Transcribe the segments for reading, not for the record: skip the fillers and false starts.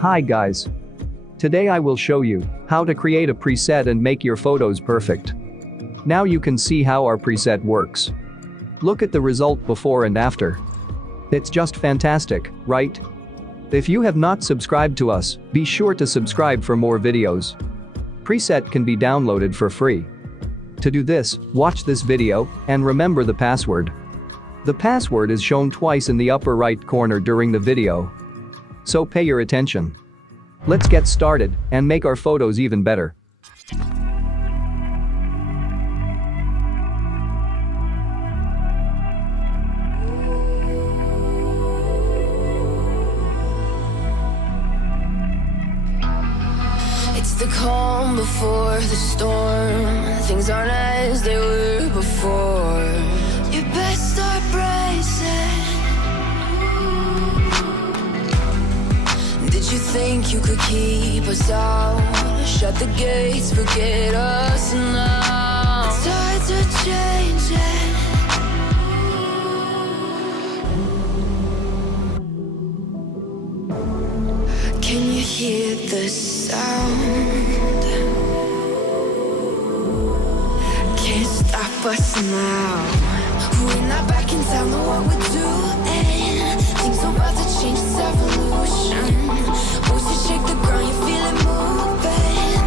Hi guys. Today I will show you how to create a preset and make your photos perfect. Now you can see how our preset works. Look at the result before and after. It's just fantastic, right? If you have not subscribed to us, be sure to subscribe for more videos. Preset can be downloaded for free. To do this, watch this video and remember the password. The password is shown twice in the upper right corner during the video. So pay your attention. Let's get started and make our photos even better. It's the calm before the storm. Things aren't as they were before. You best start bracing. Did you think you could keep us out? Shut the gates, forget us now. The tides are changing. Can you hear the sound? Can't stop us now. We're not back in town, know what we're doing. Things are about to change, it's evolution. Voices shake the ground, you feel it moving.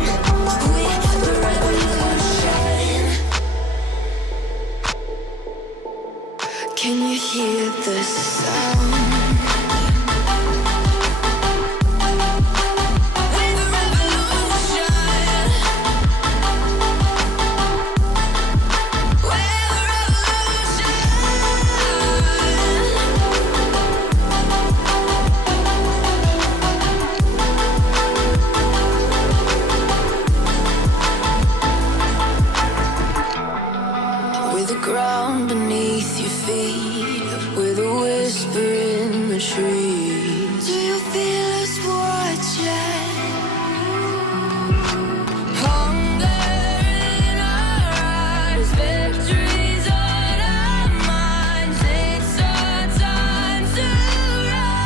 We're the revolution. Can you hear the sound? Ground beneath your feet, with a whisper in the trees. Do you feel us watching? Hunger in our eyes, victories on our minds. It's our time to rise.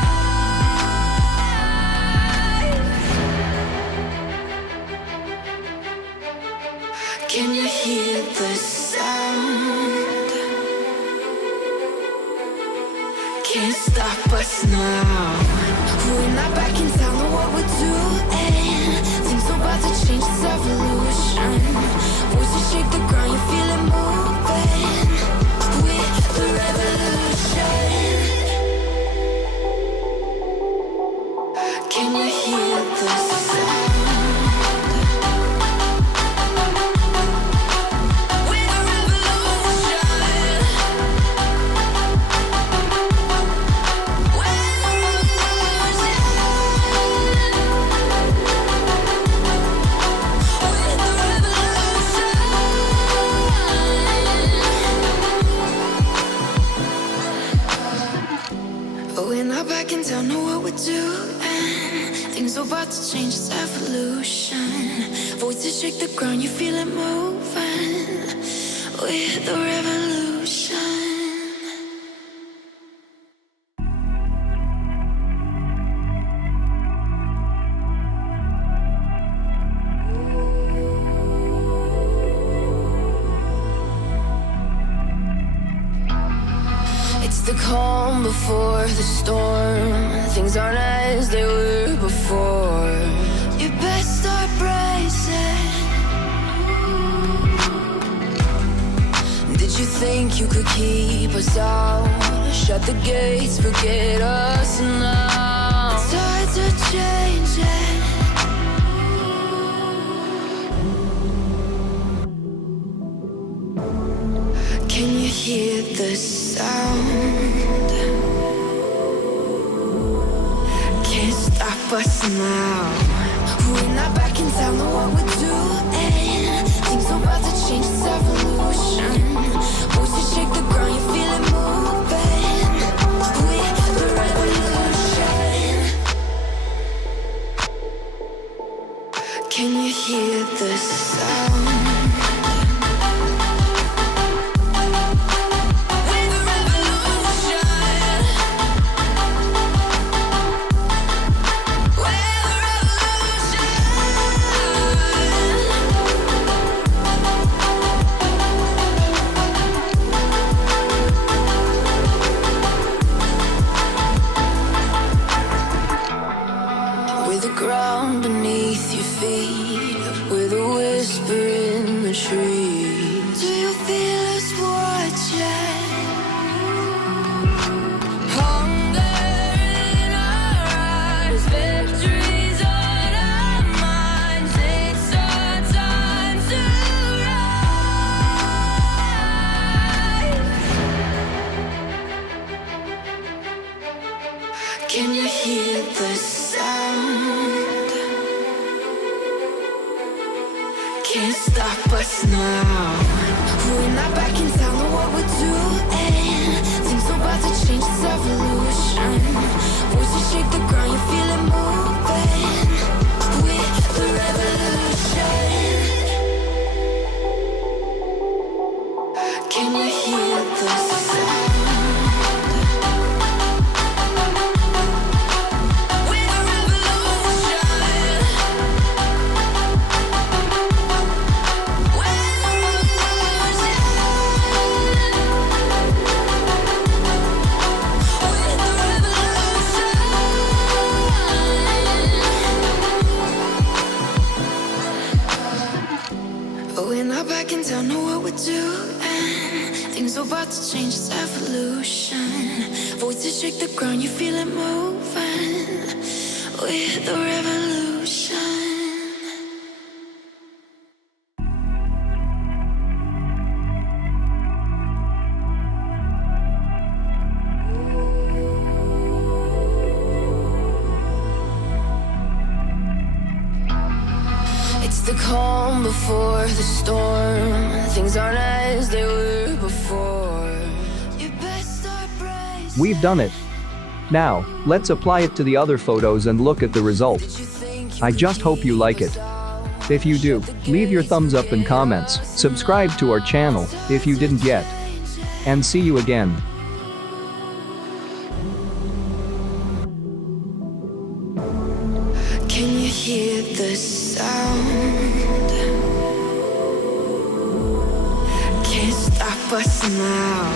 Can you hear the sound? Can't stop us now. We're not back in town, know what we're doing. Things are about to change, it's evolution. Voices shake the ground, you feel it moving. We're the revolution. Can you hear the sound? We're not back in town, know what we're doing. Things are about to change, it's evolution. Voices shake the ground, you feel it moving. We're the revolution. It's the calm before the storm. Things aren't as they were before. You best start bracing. Did you think you could keep us out? Shut the gates, forget us now. The tides are changing. Can you hear the sound? Can't stop us now. We're not back in town, know what we're doing. Things are about to change, it's evolution. Voices shake the ground, you feel it moving. We're the revolution. Can you hear the sound? We're the revolution. Can you hear the sound? Can't stop us now. We're not back in town, know what we're doing. Things are about to change, it's evolution. Voices shake the ground, you feel it moving. We're the revolution. Can you hear the sound? We're not back in town, know what we're doing. Things are about to change, it's evolution. Voices shake the ground, you feel it moving. We're the revolution. It's the calm before the storm. Things aren't as they were before. You best start bracing. We've done it. Now, let's apply it to the other photos and look at the result. I just hope you like it. If you do, leave your thumbs up and comments, subscribe to our channel if you didn't yet. And see you again. Can you hear the sound? Can't stop us now.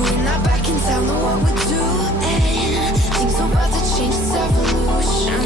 We're not back in town, know what we're doing. Things are about to change, it's evolution.